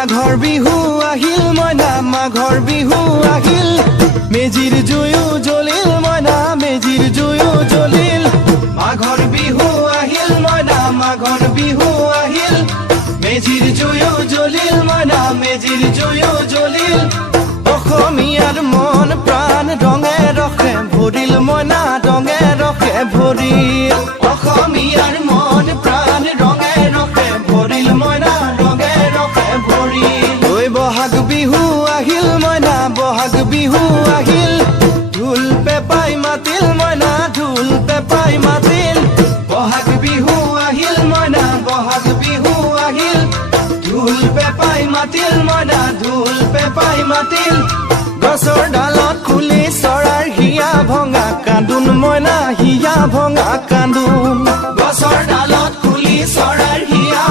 মাঘৰ বিহু আহিল মইনা মাঘৰ বিহু আহিল মেজিৰ জুয়ো জ্বলিল মইনা মেজিৰ জুয়ো জ্বলিল মাঘৰ বিহু আহিল মইনা মাঘৰ বিহু আহিল মেজিৰ জুয়ো জ্বলিল মইনা মেজিৰ জুয়ো জ্বলিল অসমীয়াৰ মন প্ৰাণ ৰঙে ৰখে ভৰিল মইনা ৰঙে ৰখে ভৰিল অসমীয়াৰ মন প্ৰাণ ৰঙে ৰখে ভৰিল মইনা ৰঙে ৰখে ভৰিল ঐ বহাগ বিহু আহিল মইনা বহাগ বিহু আহিল ঢোল পেপাই মাতিল মইনা ঢোল পেপাই মাতিল বহাগ বিহু আহিল মইনা বহাগ বিহু আহিল ঢোল পেপাই মাতিল মইনা ঢোল পেপাই মাতিল গছৰ ডালত খুলি চৰাৰ হিয়া ভঙা কান্দোন মইনা হিয়া ভঙা কান্দোন গছৰ ডালত খুলি চৰাৰ হিয়া